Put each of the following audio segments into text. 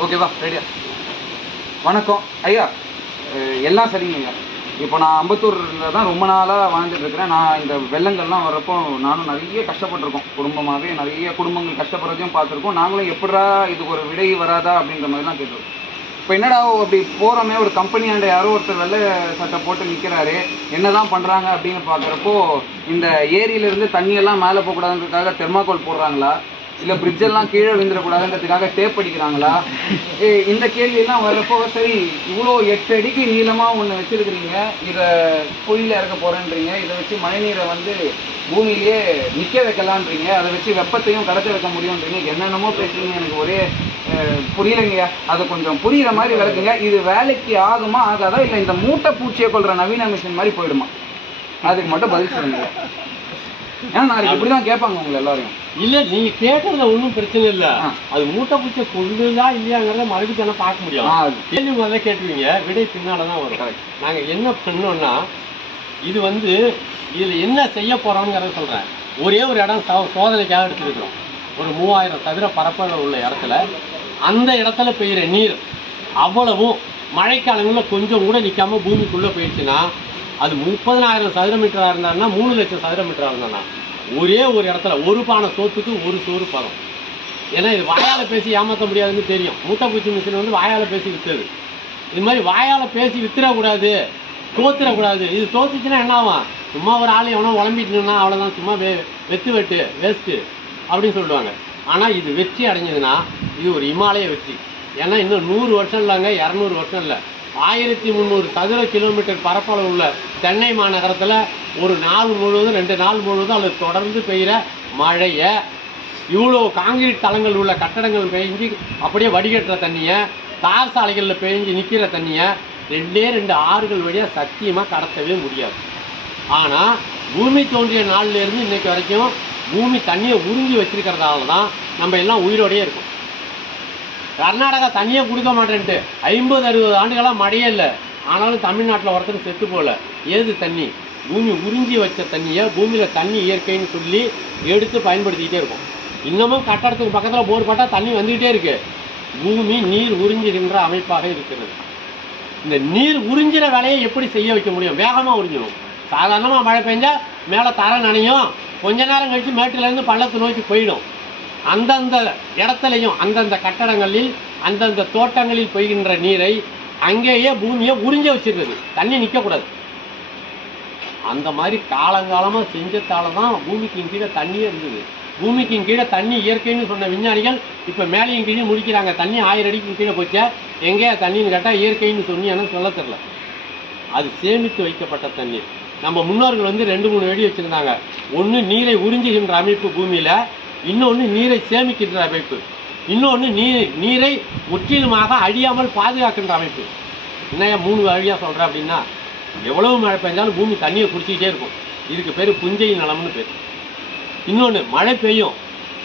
ஓகேவா ரெடியா வணக்கம். ஐயா எல்லாம் சரிங்க ஐயா. இப்போ நான் அம்பத்தூரில் தான் ரொம்ப நாளாக வாழ்ந்துட்டு இருக்கிறேன். நான் இந்த வெள்ளங்கள்லாம் வர்றப்போ நானும் நிறைய கஷ்டப்பட்டிருக்கோம். குடும்பமாகவே நிறைய குடும்பங்கள் கஷ்டப்படுறதையும் பார்த்துருக்கோம். நாங்களும் எப்படா இதுக்கு ஒரு விடை வராதா அப்படின்ற மாதிரிலாம் கேட்டிருக்கோம். இப்போ என்னடா அப்படி போகிறோமே ஒரு கம்பெனி ஆண்ட யாரோ ஒருத்தர் வெள்ளை சட்டை போட்டு நிற்கிறாரு என்னதான் பண்ணுறாங்க அப்படின்னு பார்க்குறப்போ இந்த ஏரியிலேருந்து தண்ணியெல்லாம் மேலே போகக்கூடாதுன்றதுக்காக தெர்மாக்கோல் போடுறாங்களா? இல்லை எல்லாம் கீழே விழுந்துடக்கூடாதுன்றதுக்காக டேப் அடிக்கிறாங்களா? ஏ, இந்த கேள்வியெல்லாம் வர்றப்போ சரி இவ்வளோ எட்டு அடிக்கு நீளமாக ஒன்று வச்சிருக்கிறீங்க. இதை குழியில் இறக்க போகிறேன்றீங்க இதை வச்சு மழைநீரை வந்து பூமியிலேயே நிற்க வைக்கலான்றீங்க. அதை வச்சு வெப்பத்தையும் கடத்த வைக்க முடியும்ன்றீங்க. என்னென்னமோ பேசுறீங்க. எனக்கு ஒரே புரியலைங்க அதை கொஞ்சம் புரியுற மாதிரி விளக்குங்க. இது வேலைக்கு ஆகுமா ஆகாதா? இல்லை இந்த மூட்டை பூச்சியை கொள்கிற நவீன மிஷின் மாதிரி போயிடுமா? அதுக்கு மட்டும் பதில் சொல்லுங்க. ஏன்னா நாளைக்கு இப்படி தான் கேட்பாங்க உங்களை எல்லாரையும். இல்ல நீங்க கேட்டதுல ஒண்ணும் பிரச்சனை இல்ல. அது மூட்டை பூச்சை கொள்ளுதா இல்லையாங்கிறத மறுபடியும் தானே பார்க்க முடியும். கேள்வி முதல்ல கேட்டுருவீங்க. விடை பின்னால தான் வரும். Correct. நாங்க என்ன பண்ணோம்னா இது வந்து இதுல என்ன செய்ய போறோம்ங்கிறத சொல்றேன். ஒரே ஒரு இடம் சோ- சோதனைக்காக எடுத்துருக்கிறோம். ஒரு மூவாயிரம் சதுர பரப்பளவு உள்ள இடத்துல அந்த இடத்துல பெய்யுற நீர் அவ்வளவும் மழைக்காலங்களில் கொஞ்சம் கூட நிற்காம பூமிக்குள்ளே போயிடுச்சுன்னா அது முப்பதனாயிரம் சதுர மீட்டராக இருந்தாருன்னா மூணு லட்சம் சதுர மீட்டராக இருந்தானா ஒரே ஒரு இடத்துல ஒரு பானை சோத்துக்கு ஒரு சோறு பதம் ஏன்னா இது வாயால் பேசி ஏமாற்ற முடியாதுன்னு தெரியும். மூட்டை பூச்சி மிஷின் வந்து வாயால் பேசி விற்றுது இது மாதிரி வாயால் பேசி வித்துறக்கூடாது தோத்துறக்கூடாது இது தோத்துச்சுன்னா என்ன ஆகும்? சும்மா ஒரு ஆள் எவனோ உழம்பிட்டுனா அவ்வளோதான் சும்மா வே வெத்து வெட்டு வேஸ்ட்டு அப்படின்னு சொல்லுவாங்க. ஆனால் இது வெற்றி அடைஞ்சதுன்னா இது ஒரு இமாலய வெற்றி. ஏன்னா இன்னும் நூறு வருஷம் இல்லைங்க இரநூறு வருஷம் இல்லை. ஆயிரத்தி முந்நூறு சதுர கிலோமீட்டர் பரப்பளவு உள்ள சென்னை மாநகரத்தில் ஒரு நாள் முழுவதும் ரெண்டு நாள் முழுவதும் அது தொடர்ந்து பெய்கிற மழையை இவ்வளோ காங்கிரீட் தளங்கள் உள்ள கட்டடங்கள் பெய்ஞ்சு அப்படியே வடிகட்டுற தண்ணியை தார் சாலைகளில் பெய்ஞ்சு நிற்கிற தண்ணியை ரெண்டே ரெண்டு ஆறுகள் வழியாக சத்தியமாக கடத்தவே முடியாது. ஆனால் பூமி தோன்றிய நாள்லேருந்து இன்றைக்கு இன்னைக்கு வரைக்கும் பூமி தண்ணியை உறிஞ்சி வச்சிருக்கிறதால தான் நம்ம எல்லாம் உயிரோடையே இருக்கும். கர்நாடகா தண்ணியே கொடுக்க மாட்டேன்ட்டு. ஐம்பது அறுபது ஆண்டுகளாக மழையே இல்லை. ஆனாலும் தமிழ்நாட்டில் ஒருத்தர் செத்து போகல ஏது தண்ணி? பூமி உறிஞ்சி வச்ச தண்ணியை? பூமியில் தண்ணி இயற்கைன்னு சொல்லி எடுத்து பயன்படுத்திக்கிட்டே இருக்கும். இன்னமும் கட்டடத்துக்கு பக்கத்தில் போர் போட்டால் தண்ணி வந்துக்கிட்டே இருக்கு. பூமி நீர் உறிஞ்சுகின்ற அமைப்பாக இருக்கிறது. இந்த நீர் உறிஞ்சிற வேலையை எப்படி செய்ய வைக்க முடியும்? வேகமாக உறிஞ்சிடும் சாதாரணமாக மழை பெஞ்சால் மேலே தர நனையும். கொஞ்ச நேரம் கழித்து மேட்டிலேருந்து பள்ளத்தை நோக்கி போயிடும். அந்தந்த இடத்துலையும் அந்தந்த கட்டடங்களில் அந்தந்த தோட்டங்களில் பெய்கின்ற நீரை அங்கேயே பூமியை உறிஞ்ச வச்சிருக்குது. தண்ணி நிற்கக்கூடாது அந்த மாதிரி காலங்காலமாக செஞ்சதால தான் பூமிக்கு கீழே தண்ணியே இருந்தது. பூமிக்கு கீழே தண்ணி இயற்கைன்னு சொன்ன விஞ்ஞானிகள் இப்போ மேலேயும் கீழே முடிக்கிறாங்க. தண்ணி ஆயிரம் அடிக்கு கீழே போச்சா? எங்கேயா தண்ணின்னு கேட்டால் இயற்கைன்னு சொன்னி எனக்கு சொல்ல தெரில அது சேமித்து வைக்கப்பட்ட தண்ணீர் நம்ம முன்னோர்கள் வந்து ரெண்டு மூணு வெடி வச்சுருந்தாங்க. ஒன்று நீரை உறிஞ்சுகின்ற அமைப்பு பூமியில் இன்னொன்று நீரை சேமிக்கின்ற அமைப்பு. இன்னொன்று நீர் நீரை முற்றிலுமாக அழியாமல் பாதுகாக்கின்ற அமைப்பு. என்னையா மூணு வழியாக சொல்கிறேன் அப்படின்னா எவ்வளவு மழை பெஞ்சாலும் பூமி தண்ணியை குடிச்சிக்கிட்டே இருக்கும். இதுக்கு பேர் புஞ்சை நலம்னு பேர். இன்னொன்று மழை பெய்யும்.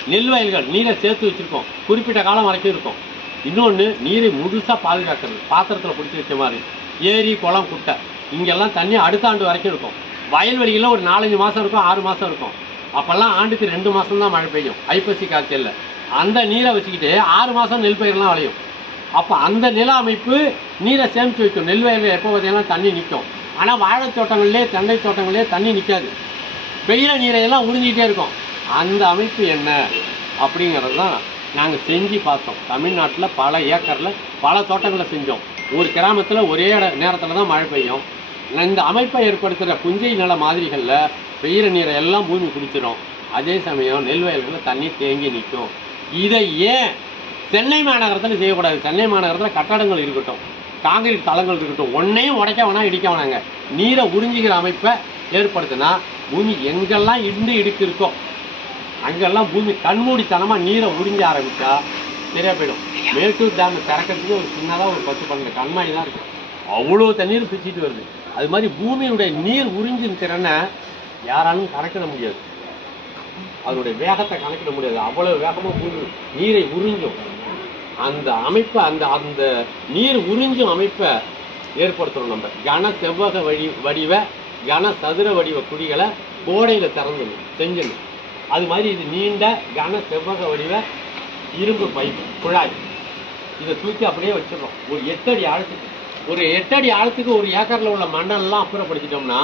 நெல் வயல்கள் நீரை சேர்த்து வச்சுருக்கோம். குறிப்பிட்ட காலம் வரைக்கும் இருக்கும். இன்னொன்று நீரை முழுசாக பாதுகாக்கிறது. பாத்திரத்தில் பிடிச்சி வச்ச மாதிரி. ஏரி குளம் குட்டை. இங்கெல்லாம் தண்ணி அடுத்த ஆண்டு வரைக்கும் இருக்கும். வயல்வெளிகளில் ஒரு நாலஞ்சு மாதம் இருக்கும் ஆறு மாதம் இருக்கும். அப்போல்லாம் ஆண்டுக்கு ரெண்டு மாதம் தான் மழை பெய்யும். ஐப்பசி காய்ச்சலில். அந்த நீரை வச்சுக்கிட்டு ஆறு மாதம் நெல் பயிரெலாம் விளையும். அப்போ அந்த நில அமைப்பு நீரை சேமித்து வைக்கும். நெல் வயலில் எப்போ பார்த்தீங்கன்னா தண்ணி நிற்கும் ஆனால் வாழைத் தோட்டங்கள்லேயே தென்னை தோட்டங்கள்லேயே தண்ணி நிற்காது பெய்கிற நீரை எல்லாம் உறிஞ்சிக்கிட்டே இருக்கும். அந்த அமைப்பு என்ன? அப்படிங்கிறது தான் நாங்கள் செஞ்சு பார்த்தோம். தமிழ்நாட்டில் பல ஏக்கரில் பல தோட்டங்களை செஞ்சோம். ஒரு கிராமத்தில் ஒரே நேரத்தில் தான் மழை பெய்யும். இந்த அமைப்பை ஏற்படுத்துகிற புஞ்சை நில மாதிரிகளில் பெய்கிற நீரை எல்லாம் பூமி குடிச்சிடும் அதே சமயம் நெல் வயல்களில் தண்ணி தேங்கி நிற்கும். இதை ஏன் சென்னை மாநகரத்தில் செய்யக்கூடாது? சென்னை மாநகரத்தில் கட்டடங்கள் இருக்கட்டும் காங்கிரீட் தளங்கள் இருக்கட்டும் ஒன்றையும் உடைக்க வேணாம் இடிக்க வேணாங்க நீரை உறிஞ்சிக்கிற அமைப்பை ஏற்படுத்தினா பூமி எங்கெல்லாம் இருந்து இடுக்கு இருக்கோ அங்கெல்லாம் பூமி கண்மூடித்தனமாக நீரை உறிஞ்ச ஆரம்பித்தா சரியா போயிடும். மேட்டூர் டேம் திறக்கிறதுக்கு ஒரு சின்னதாக ஒரு பத்து பன்னெண்டு கண்மாய் தான் இருக்குது அவ்வளோ தண்ணீர் பிச்சுட்டு வருது. அது மாதிரி பூமியுடைய நீர் உறிஞ்சின் திறனை யாராலும் கணக்கிட முடியாது. அதனுடைய வேகத்தை கணக்கிட முடியாது. அவ்வளவு வேகமாக பூமி நீரை உறிஞ்சும். அந்த அமைப்பை அந்த அந்த நீர் உறிஞ்சும் அமைப்பை ஏற்படுத்துகிறோம் நம்ம. கன செவ்வக வடி வடிவ கன சதுர வடிவ குழிகளை கோடையில் திறந்துடணும் செஞ்சணும் அது மாதிரி இது நீண்ட கன செவ்வக வடிவ இரும்பு பைப் குழாய். இதை தூக்கி அப்படியே வச்சிடறோம். ஒரு எட்டடி ஆழத்துக்கு. ஒரு எட்டடி ஆழத்துக்கு ஒரு ஏக்கரில் உள்ள மண்ணெல்லாம் அப்புறப்படுத்திட்டோம்னா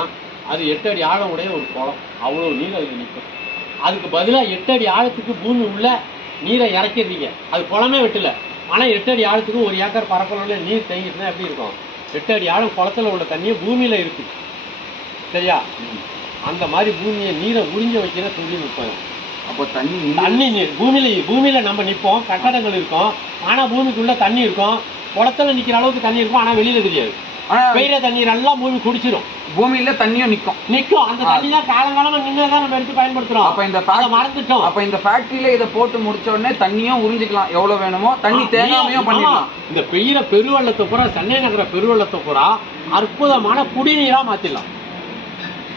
அது எட்டு அடி ஆழம் உடைய ஒரு குளம். அவ்வளோ நீர் அதில் நிற்கும். அதுக்கு பதிலாக எட்டு அடி ஆழத்துக்கு பூமி உள்ள நீரை இறக்கிடுறீங்க. அது குளமே வெட்டல. ஆனால் எட்டு அடி ஆழத்துக்கு ஒரு ஏக்கர் பரப்பளவுல நீர் தேங்கிட்டுனா எப்படி இருக்கும்? எட்டு அடி ஆழம் குளத்துல உள்ள தண்ணியை பூமியில் இருக்கு. சரியா? அந்த மாதிரி பூமியை நீரை உறிஞ்ச வைக்கிற தொழில்நுட்பம் அப்போ தண்ணி தண்ணி நீர். பூமியில பூமியில நம்ம நிற்போம் கட்டடங்கள் இருக்கும். ஆனா பூமிக்குள்ள தண்ணி இருக்கும். குளத்துல நிக்கிற அளவுக்கு தண்ணி இருக்கும். ஆனா வெளியில தெரியாது. பெய்யுற தண்ணீர் எல்லாம் பூமி குடிச்சிரும். பூமியில தண்ணியும் நிக்கும். நிக்கும். அந்த தண்ணி தான் காலங்காலமா நின்னதான் நம்ம எடுத்து பயன்படுத்துறோம். அப்ப இந்த மறந்துட்டோம். அப்ப இந்த ஃபேக்டரியில இதை போட்டு முடிச்ச உடனே தண்ணியும் உறிஞ்சிக்கலாம். எவ்வளவு வேணுமோ? தண்ணி தேங்காமையும் ஆமா. பண்ணிடலாம். இந்த பெய்யுற பெருவெள்ளத்தை பூரா சென்னை நகர பெருவெள்ளத்தை பூரா அற்புதமான குடிநீரா மாத்திடலாம்.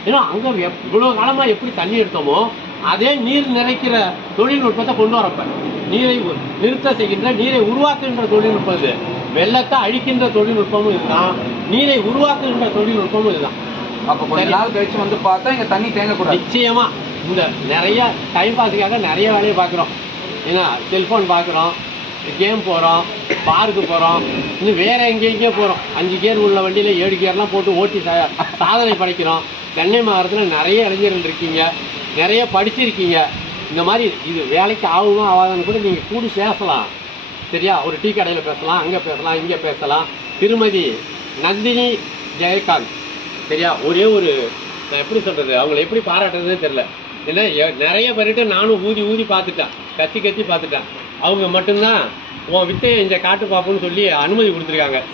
ஏன்னா அங்க இவ்வளவு காலமா எப்படி தண்ணி எடுத்தோமோ அதே நீர் நிறைக்கிற தொழில்நுட்பத்தை கொண்டு வரப்ப நீரை நிறுத்த செய்கின்ற நீரை உருவாக்குகின்ற தொழில்நுட்பம் இது. வெள்ளத்தை அழிக்கின்ற தொழில்நுட்பமும் இதுதான். நீரை உருவாக்குகின்ற தொழில்நுட்பமும் இதுதான். அப்ப கொஞ்ச. நாள் கழிச்சு வந்து பார்த்தா இங்க தண்ணி தேங்கக்கூடாது. நிச்சயமா. இந்த நிறைய டைம் பாஸுக்காக நிறைய வேலையை பார்க்குறோம். ஏன்னா செல்ஃபோன் பார்க்குறோம் கேம் போகிறோம் பார்க்கு போகிறோம் இன்னும் வேற எங்கெங்கேயோ போகிறோம் அஞ்சு கேர் உள்ள வண்டியில் ஏழு கேர்லாம் போட்டு ஓட்டி சா சாதனை படைக்கிறோம். சென்னை மாவட்டத்தில் நிறைய இளைஞர்கள் இருக்கீங்க நிறைய படிச்சிருக்கீங்க. இந்த மாதிரி இது வேலைக்கு ஆகுமா ஆகாதான்னு கூட நீங்கள் கூடி பேசலாம். சரியா? ஒரு டீ கடையில் பேசலாம் அங்கே பேசலாம் இங்கே பேசலாம். திருமதி நந்தினி ஜெயகாந்த். சரியா? ஒரே ஒரு நான் எப்படி சொல்கிறது அவங்களை எப்படி பாராட்டுறதுன்னு தெரில ஏன்னா நிறைய பேர்கிட்ட நானும் ஊதி ஊதி பார்த்துட்டேன். கத்தி கத்தி பார்த்துட்டேன். அவங்க மட்டும்தான் உன் வித்தையை இங்கே காட்டு பார்ப்போன்னு சொல்லி அனுமதி கொடுத்துருக்காங்க.